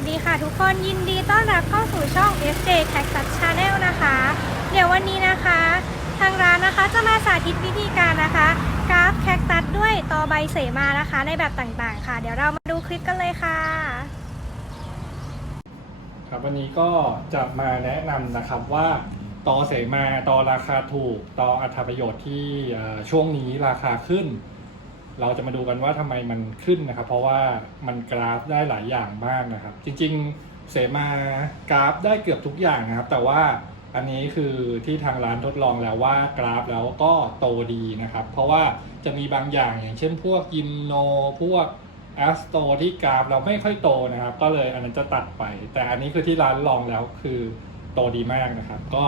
วัสดีค่ะทุกคนยินดีต้อนรับเข้าสู่ช่อง SJ Cactus Channel นะคะ เดี๋ยววันนี้นะคะ ทางร้านนะคะจะมาสาธิตวิธีการนะคะ กราฟแคคตัสด้วยตอใบเสมานะคะ ในแบบต่างๆ ค่ะ เดี๋ยวเรามาดูคลิปกันเลยค่ะ ครับวันนี้ก็จะมาแนะนำนะครับว่าตอเสมาตอราคาถูกตออัตราประโยชน์ที่ช่วงนี้ราคาขึ้น เราจะมาดูกันว่าทำไมมันขึ้นนะครับ เพราะว่ามันกราฟได้หลายอย่างมากนะครับ จริงๆเสมากราฟได้เกือบทุกอย่างนะครับ แต่ว่าอันนี้คือที่ทางร้านทดลองแล้วว่ากราฟแล้วก็โตดีนะครับ เพราะว่าจะมีบางอย่างอย่างเช่นพวกยิมโนพวกแอสโตที่กราฟเราไม่ค่อยโตนะครับ ก็เลยอันนั้นจะตัดไป แต่อันนี้คือที่ร้านลองแล้วคือโตดีมากนะครับ ก็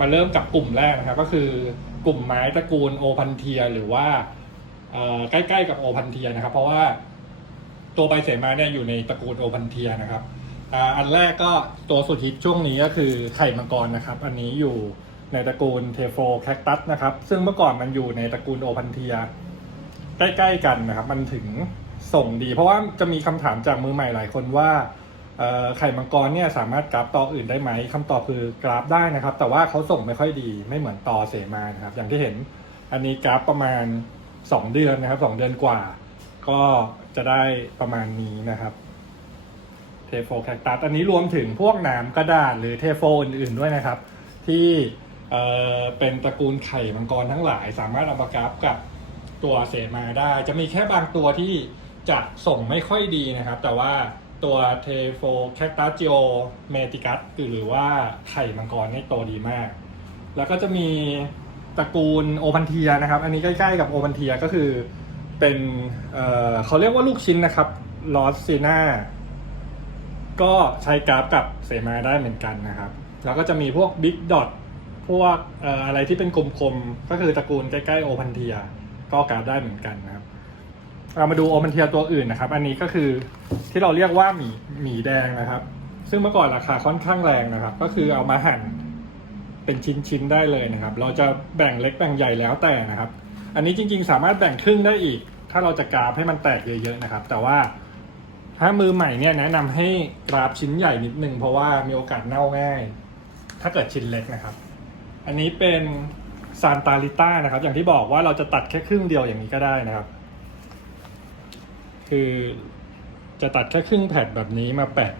มาเริ่มกับกลุ่มแรกนะครับ ก็คือกลุ่มไม้ตระกูลโอพันเทียหรือว่า ใกล้ๆกับโอพันเทียนะครับ เพราะว่าตัวใบเสมาเนี่ยอยู่ในตระกูลโอพันเทียนะครับอันแรกก็ตัวสุดฮิตช่วงนี้ก็คือไข่มังกรนะครับ อันนี้อยู่ในตระกูลเทโฟแคคตัสนะครับ ซึ่งเมื่อก่อนมันอยู่ในตระกูลโอพันเทีย ใกล้ๆกันนะครับ มันถึงส่งดี เพราะว่าจะมีคำถามจากมือใหม่หลายคนว่าไข่มังกรเนี่ยสามารถกราฟต่ออื่นได้ไหมคำตอบคือกราฟได้นะครับ แต่ว่าเขาส่งไม่ค่อยดีไม่เหมือนต่อเสมานะครับ อย่างที่เห็นอันนี้กราฟประมาณ 2 เดือนนะครับ 2 เดือนกว่า ก็จะได้ประมาณนี้นะครับเทโฟแคคตัสอันนี้รวมถึงพวกหนามกระดาษหรือเทโฟอื่นๆด้วยนะครับ ที่เออเป็นตระกูลไข่มังกรทั้งหลาย สามารถเอามากราฟกับตัวเสมาได้ จะมีแค่บางตัวที่จะส่งไม่ค่อยดีนะครับ แต่ว่าตัวเทโฟแคคตาจิโอเมติกัสหรือว่าไข่มังกรนี่โตดีมาก แล้วก็จะมี ตระกูลโอพันเทียนะครับ อันนี้ใกล้ๆกับโอพันเทียก็คือเป็นเอ่อเขาเรียกว่าลูกชิ้นนะครับลอสซีนาก็ใช้กราฟกับเสมาได้เหมือนกันนะครับ แล้วก็จะมีพวกบิ๊กดอทพวกเอ่ออะไรที่เป็นกลมๆ ก็คือตระกูลใกล้ๆโอพันเทีย ก็กราฟได้เหมือนกันนะครับ เรามาดูโอมันเทียตัวอื่นนะครับ อันนี้ก็คือที่เราเรียกว่าหมีหมีแดงนะครับ ซึ่งเมื่อก่อนราคาค่อนข้างแรงนะครับ ก็คือเอามาหั่น เป็นชิ้นๆได้เลยนะครับ เราจะแบ่งเล็กแบ่งใหญ่แล้วแต่นะครับ อันนี้จริงๆ สามารถแบ่งครึ่งได้อีก ถ้าเราจะกราฟให้มันแตกเยอะๆนะครับ แต่ว่าถ้ามือใหม่เนี่ยแนะนำให้กราฟชิ้นใหญ่นิดนึงเพราะว่ามีโอกาสเน่าง่าย ถ้าเกิดชิ้นเล็กนะครับ อันนี้เป็นซานตาลิต้านะครับ อย่างที่บอกว่าเราจะตัดแค่ครึ่งเดียวอย่างนี้ก็ได้นะครับ คือจะตัดแค่ครึ่งแผ่นแบบนี้มาแปะ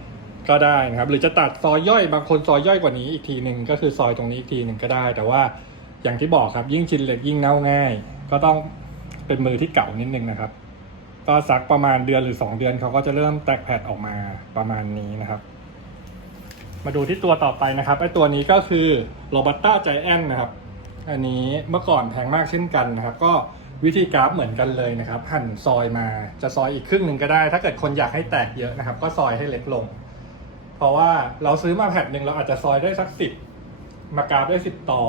ก็ได้นะครับ หรือจะตัดซอยย่อยบางคนซอยย่อยกว่านี้อีกทีหนึ่งก็คือซอยตรงนี้อีกทีหนึ่งก็ได้ แต่ว่าอย่างที่บอกครับยิ่งชิ้นเล็กยิ่งเน่าง่าย ก็ต้องเป็นมือที่เก่านิดนึงนะครับ ก็สักประมาณเดือนหรือ 2 เดือนเขาก็จะเริ่มแตกแผ่นออกมาประมาณนี้นะครับ มาดูที่ตัวต่อไปนะครับไอตัวนี้ก็คือโรบัตต้าใจแอนนะครับ อันนี้เมื่อก่อนแพงมากเช่นกันนะครับ ก็วิธีกราฟเหมือนกันเลยนะครับ หั่นซอยมาจะซอยอีกครึ่งหนึ่งก็ได้ ถ้าเกิดคนอยากให้แตกเยอะนะครับ ก็ซอยให้เล็กลง เพราะว่าเราซื้อมาแผ่นหนึ่งเราอาจจะซอยได้สักสิบมากราฟได้สิบต่อ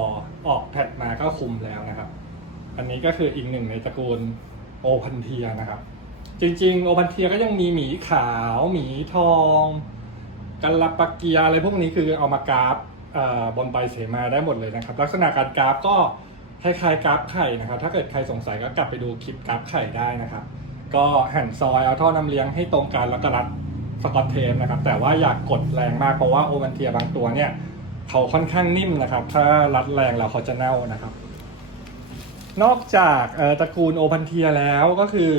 ออกแผ่นมาก็คุมแล้วนะครับ อันนี้ก็คืออีกหนึ่งในตระกูลโอพันเทียนะครับ จริงๆ โอพันเทียก็ยังมีหมีขาวหมีทองกัลปาเกียอะไรพวกนี้คือเอามากราฟบนใบเสมาได้หมดเลยนะครับ ลักษณะการกราฟก็คล้ายๆกราฟไข่นะครับ ถ้าเกิดใครสงสัยก็กลับไปดูคลิปกราฟไข่ได้นะครับ ก็หั่นซอยเอาท่อน้ำเลี้ยงให้ตรงกันแล้วก็รัด สกอตเทปนะครับแต่ว่าอยากกดแรงมากเพราะว่าโอมันเทียบางตัวเนี่ยเขาค่อนข้างนิ่มนะครับ ถ้ารัดแรงแล้วเขาจะเน่านะครับ นอกจากตระกูลโอพันเทียแล้วก็คือ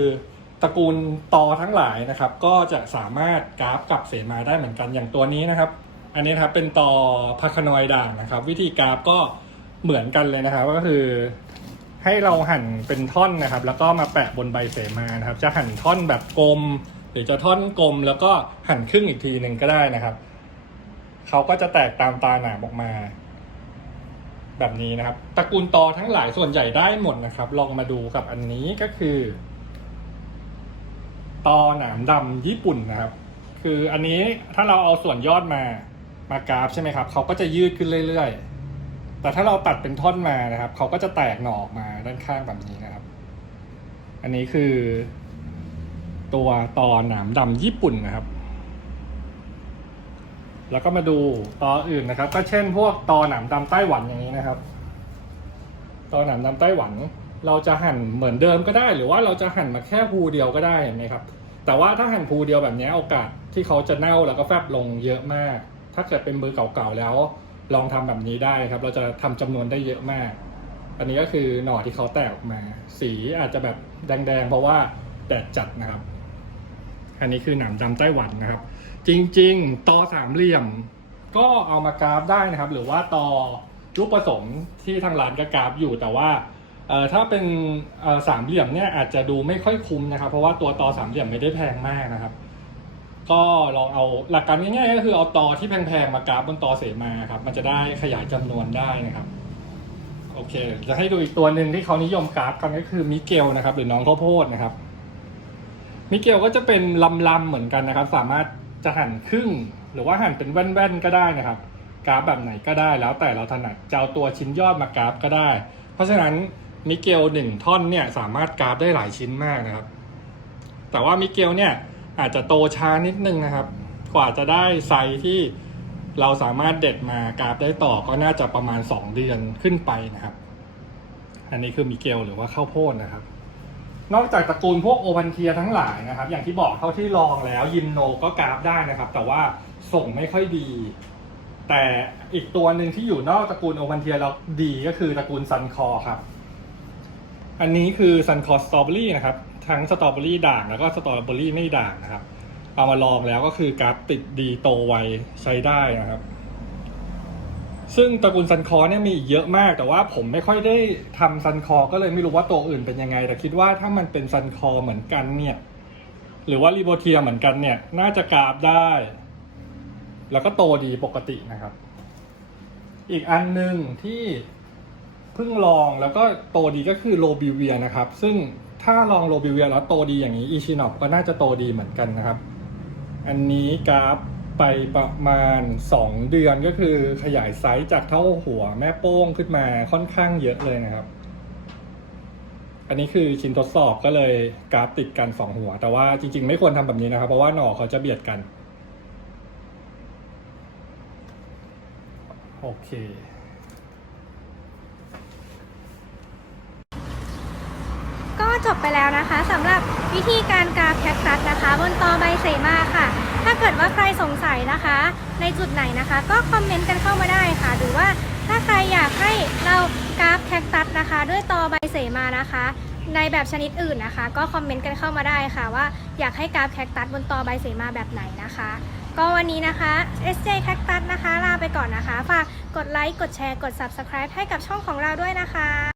ตระกูลตอทั้งหลายนะครับ ก็จะสามารถกราฟกับเสมาได้เหมือนกันอย่างตัวนี้นะครับ อันนี้ครับเป็นตอพาคานอยด่างนะครับ วิธีกราฟก็เหมือนกันเลยนะครับ ก็คือให้เราหั่นเป็นท่อนนะครับ แล้วก็มาแปะบนใบเสมานะครับ จะหั่นท่อนแบบกลม รือจะท่อนกลมแล้วก็หั่นครึ่งอีกทีหนึ่งก็ได้นะครับ เขาก็จะแตกตามตาหนามออกมา แบบนี้นะครับตระกูลตอทั้งหลายส่วนใหญ่ได้หมดนะครับ ลองมาดูกับอันนี้ก็คือ ตอหนามดำญี่ปุ่นนะครับ คืออันนี้ถ้าเราเอาส่วนยอดมามากราฟใช่ไหมครับเขาก็จะยืดขึ้นเรื่อยๆ แต่ถ้าเราตัดเป็นท่อนมานะครับ เขาก็จะแตกหน่อออกมาด้านข้างแบบนี้นะครับ อันนี้คือ ตัวตอหนามดำญี่ปุ่นนะครับ แล้วก็มาดูตออื่นนะครับ ก็เช่นพวกตอหนามดำไต้หวันอย่างนี้นะครับตอหนามดำไต้หวัน เราจะหั่นเหมือนเดิมก็ได้ หรือว่าเราจะหั่นมาแค่ภูเดียวก็ได้เห็นไหมครับ แต่ว่าถ้าหั่นภูเดียวแบบนี้โอกาสที่เขาจะเน่าแล้วก็แฟบลงเยอะมาก ถ้าเกิดเป็นมือเก่าๆแล้ว ลองทำแบบนี้ได้ครับ เราจะทำจำนวนได้เยอะมาก อันนี้ก็คือหน่อที่เขาแตกออกมา สีอาจจะแบบแดงๆ เพราะว่าแดดจัดนะครับ อันนี้คือหนามดำไต้หวันนะครับ จริงๆ ตอสามเหลี่ยม ก็เอามากราฟได้นะครับ หรือว่าตอลูกผสมที่ทางร้านก็กราฟอยู่แต่ว่าถ้าเป็นสามเหลี่ยมเนี่ยอาจจะดูไม่ค่อยคุ้มนะครับ เพราะว่าตัวตอสามเหลี่ยมไม่ได้แพงมากนะครับ ก็ลองเอาหลักการง่ายๆก็คือเอาตอที่แพงๆมากราฟบนตอเสมาครับ มันจะได้ขยายจำนวนได้นะครับโอเคจะให้ดูอีกตัวหนึ่งที่เขานิยมกราฟกันก็คือมิเกลนะครับ หรือน้องข้าวโพดนะครับ มิเกลก็จะเป็นลำๆเหมือนกันนะครับ สามารถจะหั่นครึ่ง หรือว่าหั่นเป็นแว่นๆก็ได้นะครับ กราฟแบบไหนก็ได้แล้วแต่เราถนัดจะเอาตัวชิ้นยอดมากราฟก็ได้ เพราะฉะนั้นมิเกลหนึ่งท่อนเนี่ยสามารถกราฟได้หลายชิ้นมากนะครับ แต่ว่ามิเกลเนี่ยอาจจะโตช้านิดนึงนะครับ กว่าจะได้ไซส์ที่เราสามารถเด็ดมากราฟได้ต่อก็น่าจะประมาณ 2 เดือนขึ้นไปนะครับ อันนี้คือมิเกลหรือว่าข้าวโพดนะครับ นอกจากตระกูลพวกโอวันเทียทั้งหลายนะครับ อย่างที่บอกเท่าที่ลองแล้วยิมโนก็กราฟได้นะครับ แต่ว่าส่งไม่ค่อยดี แต่อีกตัวหนึ่งที่อยู่นอกตระกูลโอวันเทียแล้วดีก็คือตระกูลซันคอครับ อันนี้คือซันคอสตรอเบอรี่นะครับ ทั้งสตรอเบอรี่ด่างแล้วก็สตรอเบอรี่ไม่ด่างนะครับ เอามาลองแล้วก็คือกราฟติดดีโตไวใช้ได้นะครับ ซึ่งตระกูลซันคอเนี่ยมีอีกเยอะมาก แต่ว่าผมไม่ค่อยได้ทำซันคอก็เลยไม่รู้ว่าตัวอื่นเป็นยังไง แต่คิดว่าถ้ามันเป็นซันคอเหมือนกันเนี่ย หรือว่ารีโบเทียเหมือนกันเนี่ย น่าจะกราฟได้ แล้วก็โตดีปกตินะครับ อีกอันหนึ่งที่เพิ่งลองแล้วก็โตดีก็คือโลบิเวียนะครับ ซึ่งถ้าลองโลบิเวียแล้วโตดีอย่างนี้อีชินอปก็น่าจะโตดีเหมือนกันนะครับ อันนี้กราฟ ไปประมาณ 2 เดือนก็คือขยายไซส์จากเท่าหัวแม่โป้งขึ้นมาค่อนข้างเยอะเลยนะครับ อันนี้คือชิ้นทดสอบก็เลยกราฟติดกัน 2 หัว แต่ว่าจริงๆ ไม่ควรทำแบบนี้นะครับ เพราะว่าหน่อเขาจะเบียดกัน โอเคก็จบไปแล้วนะคะสำหรับวิธีการกราฟแคคตัสนะคะ บนตอใบเสมาค่ะ ถ้าเกิดว่าใครสงสัยนะคะ ในจุดไหนนะคะ ก็คอมเมนต์กันเข้ามาได้ค่ะ หรือว่าถ้าใครอยากให้เรากราฟแคคตัสนะคะ ด้วยตอใบเสมานะคะ ในแบบชนิดอื่นนะคะ ก็คอมเมนต์กันเข้ามาได้ค่ะ ว่าอยากให้กราฟแคคตัสบนตอใบเสมาแบบไหนนะคะ ก็วันนี้นะคะ SJ Cactus นะคะ ลาไปก่อนนะคะ ฝากกดไลค์กดแชร์กด Subscribe ให้กับช่องของเราด้วยนะคะ